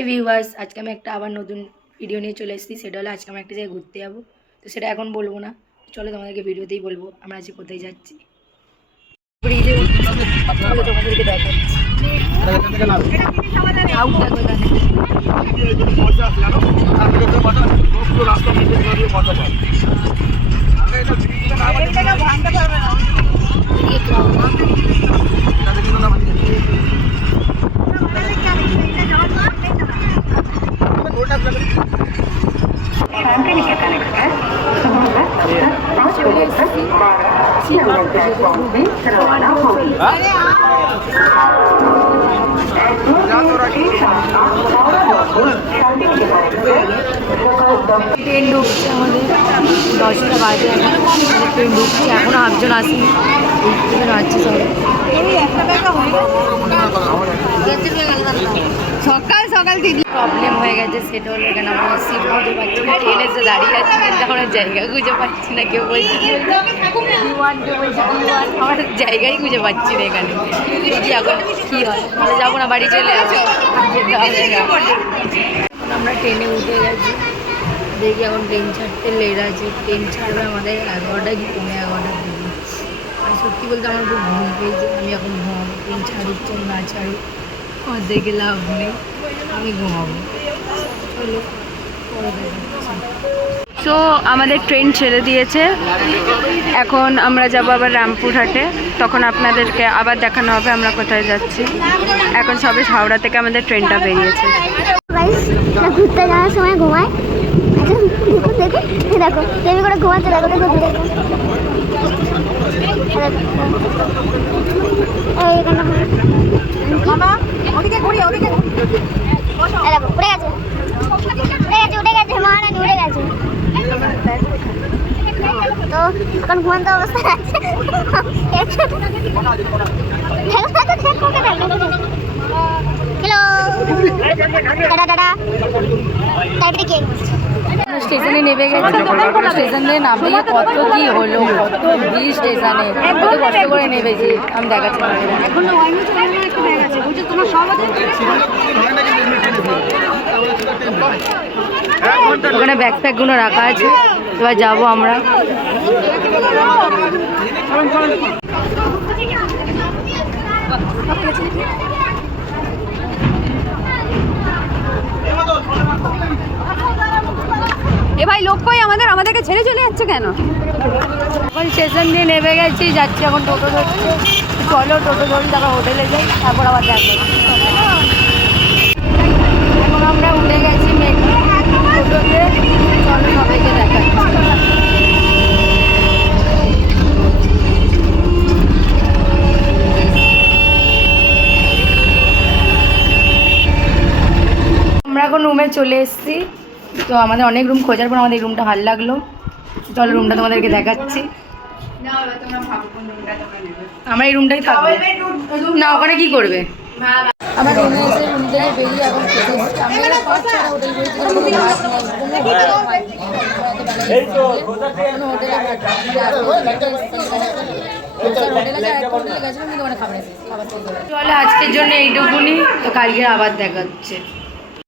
Hi viewers, আজকে আমি একটা আবার নতুন ভিডিও নিয়ে চলে এসেছি। সেটা হলো আজকে আমি একটা জায়গায় ঘুরতে যাবো। তো সেটা এখন বলবো না, চলো তোমাদেরকে ভিডিওতেই বলবো আমরা আজকে কোথায় যাচ্ছি। তোমাদেরকে দেখাচ্ছি। ট্রেন ঢুকছে আমাদের 10টা বাজে, ট্রেন ঢুকছে, এখনো 8জন আসেনি, আসছে সবাই। সকাল সকাল থেকে প্রবলেম হয়ে গেছে, সেটা হলো এখানে আমরা সিট খুঁজে পাচ্ছি না। ট্রেন এসে দাঁড়িয়ে আছি কিন্তু আমরা জায়গা খুঁজে পাচ্ছি না। কেউ বলছে আমার জায়গাই খুঁজে পাচ্ছি না এখানে। দেখি এখন কী হয়, তাহলে যাবো না, বাড়ি চলে আসবো। আমরা ট্রেনে উঠে গেছি, দেখি এখন ট্রেন ছাড়তে লেট আছে। ট্রেন ছাড়বে আমাদের 11টা কি 11:15 দিকে। আর সত্যি বলতে আমার খুব ঘুম পেয়েছে, আমি এখন ঘুমাবো। ট্রেন ছাড়ুক চল না ছাড়ুক আমার দেখে লাভ নেই, আমি ঘুমাবো। চলো পরে দেখাচ্ছি। সো আমাদের ট্রেন ছেড়ে দিয়েছে, এখন আমরা যাব আবার রামপুরহাটে। তখন আপনাদেরকে আবার দেখানো হবে আমরা কোথায় যাচ্ছি। এখন সবে হাওড়া থেকে আমাদের ট্রেনটা বেরিয়েছে। ঘুরতে যাওয়ার সময় ঘুমায়, দেখো দেখো দেবী করে ঘুমাচ্ছে, দেখো দেখো দেখো উঠে গেছে মহারানী উঠে গেছে। তো এখন ঘুমন্ত অবস্থায় আছে। হ্যালো দাদা তারপরে কে স্টেশনে নেমে গেছি। স্টেশন থেকে নামে কত কি হলো, কত ভিড় স্টেশনে, কত কষ্ট করে নেমেছি আমি দেখাচ্ছি। ওখানে ব্যাকপ্যাকগুলো রাখা আছে, এবার যাবো আমরা। এ ভাই লোক কই আমাদেরকে ছেড়ে চলে যাচ্ছে কেন? এখন স্টেশন দিয়ে নেমে গেছি, যাচ্ছি এখন টোটো ধরছে। চলো টোটো ধরি, তারপর হোটেলে যাই, তারপর আবার দেখো। এখন আমরা উঠে গেছি টোটোতে, চলো সবাইকে দেখাচ্ছি। আমরা এখন রুমে চলে এসেছি। তো আমাদের অনেক রুম খোঁজার পর আমাদের এই রুমটা ভালো লাগলো। চলো রুমটা তোমাদেরকে দেখাচ্ছি। আমরা এই রুমটাই থাকবো না, ওখানে কি করবে? আমরা রুমে এসে রুম থেকে বেরিয়ে এখন চলো আজকের জন্য এইটুকুনি, তো কালকে আবার দেখাচ্ছে।